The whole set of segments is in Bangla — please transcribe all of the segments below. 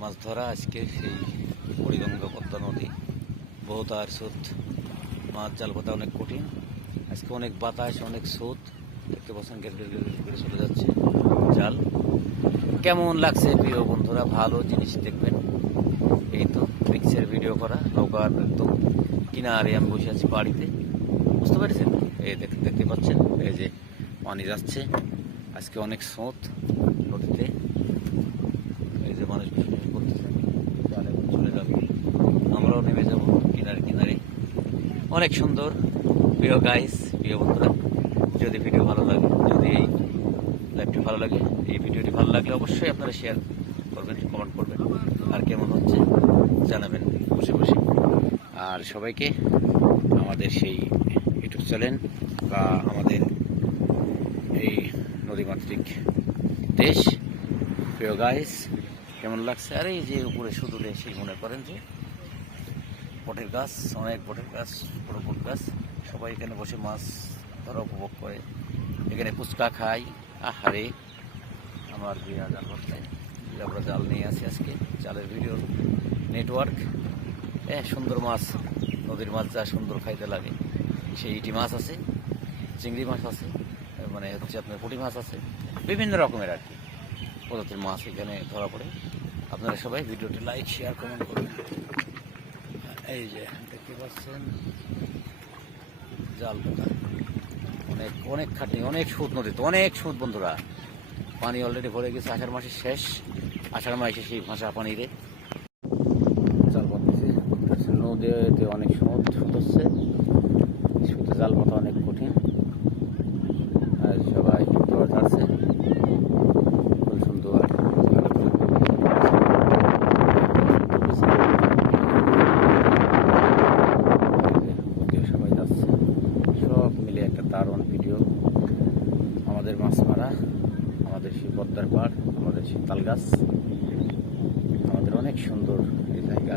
মাছ ধরা আজকে সেই বুড়িগঙ্গা পদ্মা নদী বহুতার স্রোত, মাছ জাল পাতা অনেক কঠিন। আজকে অনেক বাতাস, অনেক স্রোত, দেখতে পাচ্ছেন গেট করে চলে যাচ্ছে জাল। কেমন লাগছে প্রিয় বন্ধুরা? ভালো জিনিস দেখবেন। এই তো পিকচার ভিডিও করা, নৌকার একদম কিনারে আমি বসে আছি বাড়িতে, বুঝতে পেরেছেন? এই দেখতে পাচ্ছেন, এই যে পানি যাচ্ছে। আজকে অনেক স্রোত নদীতে, এই যে মানুষ বিসর্জন করতেছে, চলে যাবে, আমরাও নেমে যাব কিনারে কিনারে। অনেক সুন্দর। প্রিয় গাইস, প্রিয় বন্ধুরা, যদি ভিডিও ভালো লাগে, যদি এই লাইভটি ভালো লাগে, এই ভিডিওটি ভালো লাগলে অবশ্যই আপনারা শেয়ার করবেন, কমেন্ট করবেন, আর কেমন হচ্ছে জানাবেন বসে বসে। আর সবাইকে আমাদের সেই ইউটিউব চ্যানেল বা আমাদের এই নদীমাতৃক দেশ, প্রিয় গাইস, কেমন লাগছে? আর এই যে উপরে সুদূরে সেই মনে করেন যে বটের গাছ, অনেক বটের গাছ, বড় বট গাছ। সবাই এখানে বসে মাছ ধরা উপভোগ করে, এখানে ফুচকা খাই। আহারে, আমার বিয়া জাল করতে আমরা জাল নিয়ে আসি আজকে, জালের ভিডিও নেটওয়ার্ক। সুন্দর মাছ, নদীর মাছ যা সুন্দর খাইতে লাগে, সেই ইটি মাছ আছে, চিংড়ি মাছ আছে, মানে হচ্ছে আপনার পুঁটি মাছ আছে, বিভিন্ন রকমের আর কি প্রজাতির মাছ এখানে ধরা পড়ে। আপনারা সবাই ভিডিওটি লাইক, শেয়ার, কমেন্ট করবেন। এই যে দেখতে পাচ্ছেন জাল পাতা, অনেক অনেক খাটনি, অনেক সুদ নদীতে, অনেক সুদ বন্ধুরা। পানি অলরেডি ভরে গেছে, আষাঢ় মাসের শেষ, আষাঢ় মাসে সেই ভাষা পানিরে জাল পাততেছে। নদীতে অনেক সুদ হচ্ছে, সুদে জাল পাতা অনেক কঠিন। আর সবাই ধরছে খুব সুন্দর। সবাই যাচ্ছে, সব মিলে একটা দারুণ ভিডিও। আমাদের মাছ মারা, আমাদের সেই পদ্মার পাড়, আমাদের সেই তাল গাছ, আমাদের অনেক সুন্দর এই জায়গা।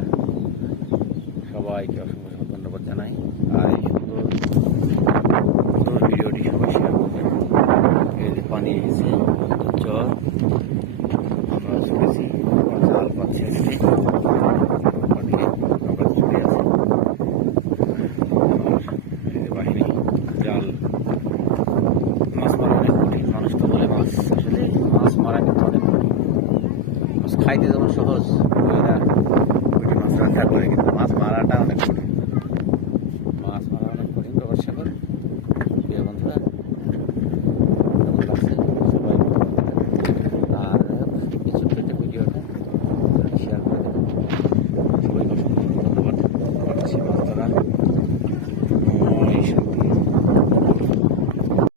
সবাইকে অসংখ্য ধন্যবাদ জানাই। আর এই সুন্দর ভিডিওটি সবাই শেয়ার করবেন। এই যে পানি এসেছে, জল, আমরা চলেছি, জাল পাচ্ছি আজকে, আমরা চলে আসি বাহিনী জাল। মাছ মারা অনেক কঠিন, মানুষ তো বলে মাছ, আসলে মাছ মারা কিন্তু অনেক কঠিন। মাছ খাইতে যেমন সহজ, ওইটি মাছ রান্না করে, কিন্তু মাছ মারাটা অনেক কঠিন। মাছ মারা অনেক কঠিন, ব্যবসা করে। প্রিয় বন্ধুরা, কেমন লাগছে?